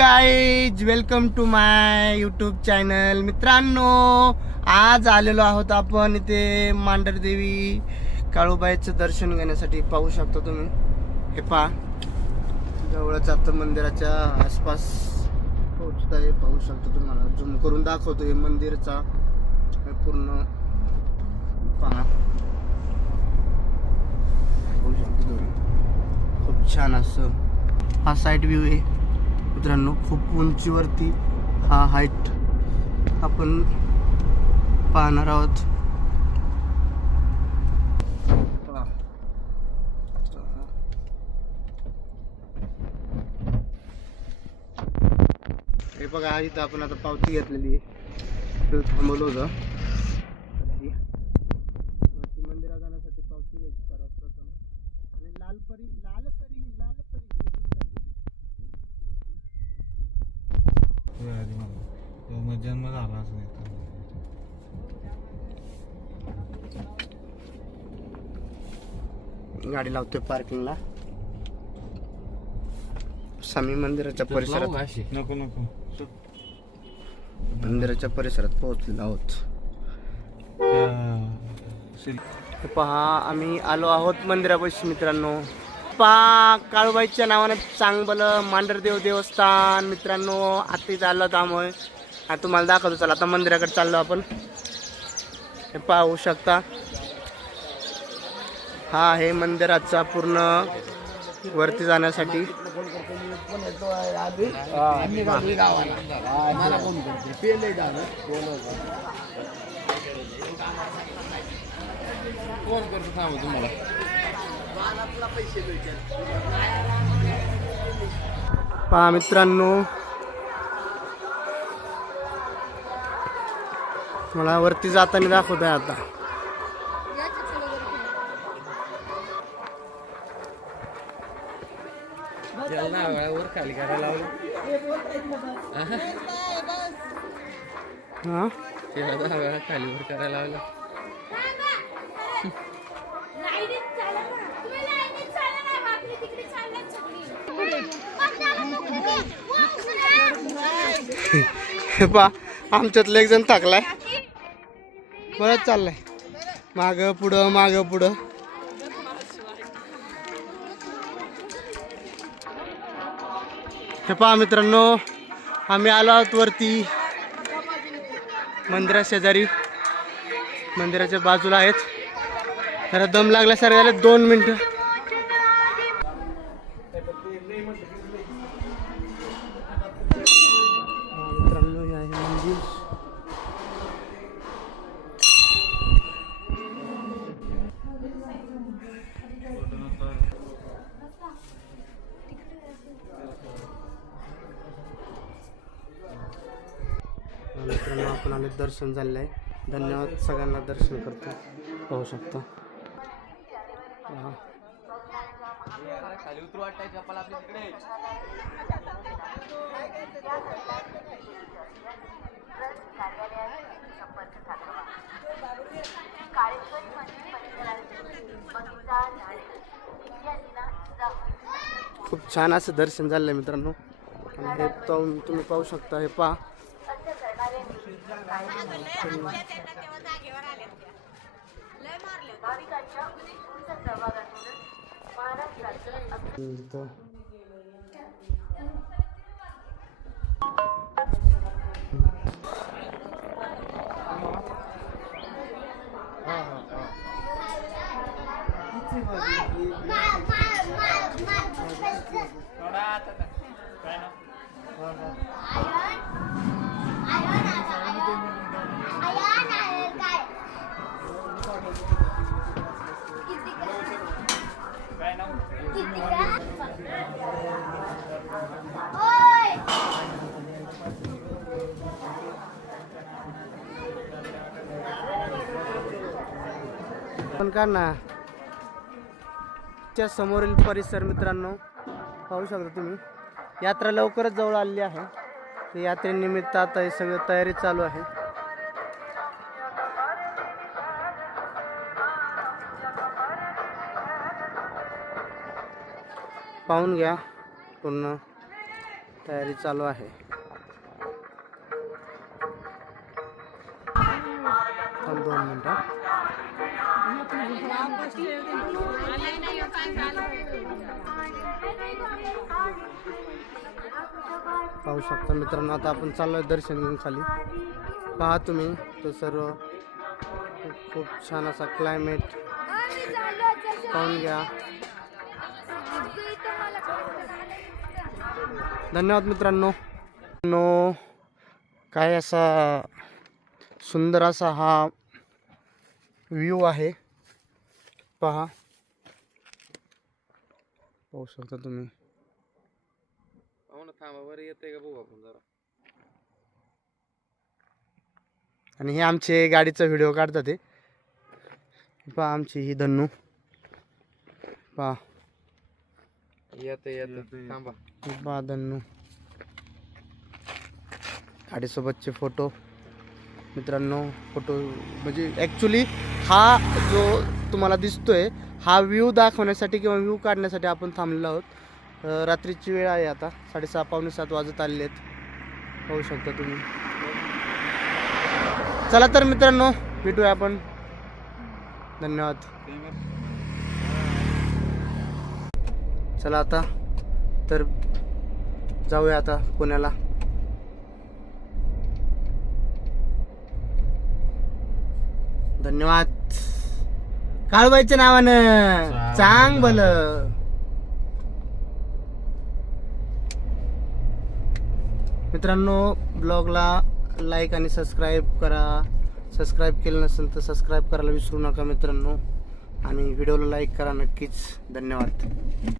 Guys welcome to my YouTube channel. मित्रांनो, आज आलेलो आहोत आपण इथे मांढरदेवी काळूबाईचं दर्शन घेण्यासाठी. पाहू शकता तुम्ही, हे पहा जवळच आता मंदिराच्या आसपास पोहोचत आहे. पाहू शकता, तुम्हाला झूम करून दाखवतो हे मंदिरचा पूर्ण पहा. पाहू शकता तुम्ही, खूप छान असं हा साईड व्ह्यू आहे मित्रांनो. खूप उंचीवरती हा हाईट आपण पाहणार आहोत. हे बघा, इथं आपण आता पावती घेतलेली आहे. थांबवलं होतं मंदिरात जाण्यासाठी. पावती घ्यायची सर्वप्रथम आणि लालपरी जन्म झालाच नाही. गाडी लावतोय पार्किंगला. स्वामी मंदिराच्या परिसरात नको मंदिराच्या परिसरात पोहोचलेलो आहोत. पहा, आम्ही आलो आहोत मंदिरापाशी मित्रांनो. पहा, काळूबाईच्या नावाने चांगलं मांढरदेव देवस्थान मित्रांनो. आता इथं आलो त्यामुळे आता तुम्हाला दाखवतो. चला आता मंदिराकडे चाललो आपण. हे पाहू शकता, हा आहे मंदिराचा पूर्ण वरती जाण्यासाठी. पहा मित्रांनो, मला वरती जाताना दाखवत आहे आता. वर खाली करायला लावलं. हा, खाली वर करायला लावलं. हे पहा, आमच्यातलं एक जण थकलाय. बरंच चाललंय माग पुढं. हे पहा मित्रांनो, आम्ही आलो आहोत वरती. मंदिरा शेजारी, मंदिराच्या बाजूला आहेत. जरा दम लागल्यासारखे झाले. 2 मिनिटं. मित्रांनो, हे आहे मंदिर. मित्रांनो, आपण आले, दर्शन झालेलं आहे. धन्यवाद सगळ्यांना. दर्शन करतो, पाहू शकता. खाली उतरू वाटायची आपण आपल्या तिकडे. खूप छान असं दर्शन झालंय मित्रांनो. आणि हे तुम्ही पाहू शकता. हे पहा, पण का ना च्या समोरील परिसर मित्रांनो पाहू शकता तुम्ही. यात्रा लवकरच जवळ आलेली आहे. तर यात्रेनिमित्त आता हे सगळं तयारी चालू आहे. पाहून घ्या पूर्ण तयारी चालू आहे. थांब 2 मिनिटं. पाहू शकता मित्रांनो, आता आपण चाललोय दर्शन घेऊन खाली. पहा तुम्ही तो सर्व खूप छान असा क्लायमेट पाहून घ्या. धन्यवाद मित्रांनो. काय असा सुंदर असा हा व्ह्यू आहे. पहा, पाहू शकता तुम्ही. हो ना, थांबा बरं येते का बघू आपण जरा. आणि हे आमचे गाडीचा व्हिडिओ काढतात ते. पहा आमची ही धन्नू. पहा येते थांबा. पहा धन्नू. गाडीसोबतचे फोटो मित्रांनो. फोटो म्हणजे ॲक्च्युली हा जो तुम्हाला दिसतोय हा व्ह्यू दाखवण्यासाठी किंवा व्ह्यू काढण्यासाठी आपण थांबलेलो आहोत. रात्रीची वेळ आहे, आता 6:30 पावणे 7 वाजत आलेले आहेत. पाहू शकता तुम्ही. चला तर मित्रांनो, भेटूया आपण. धन्यवाद. चला आता तर जाऊया आता पुण्याला. धन्यवाद. काळूबाईच्या नावानं चांग भलं. मित्रांनो, ब्लॉगला लाईक आणि सबस्क्राईब करा. सबस्क्राईब केलं नसेल तर सबस्क्राईब करायला विसरू नका मित्रांनो. आणि व्हिडिओला लाईक करा नक्कीच. धन्यवाद.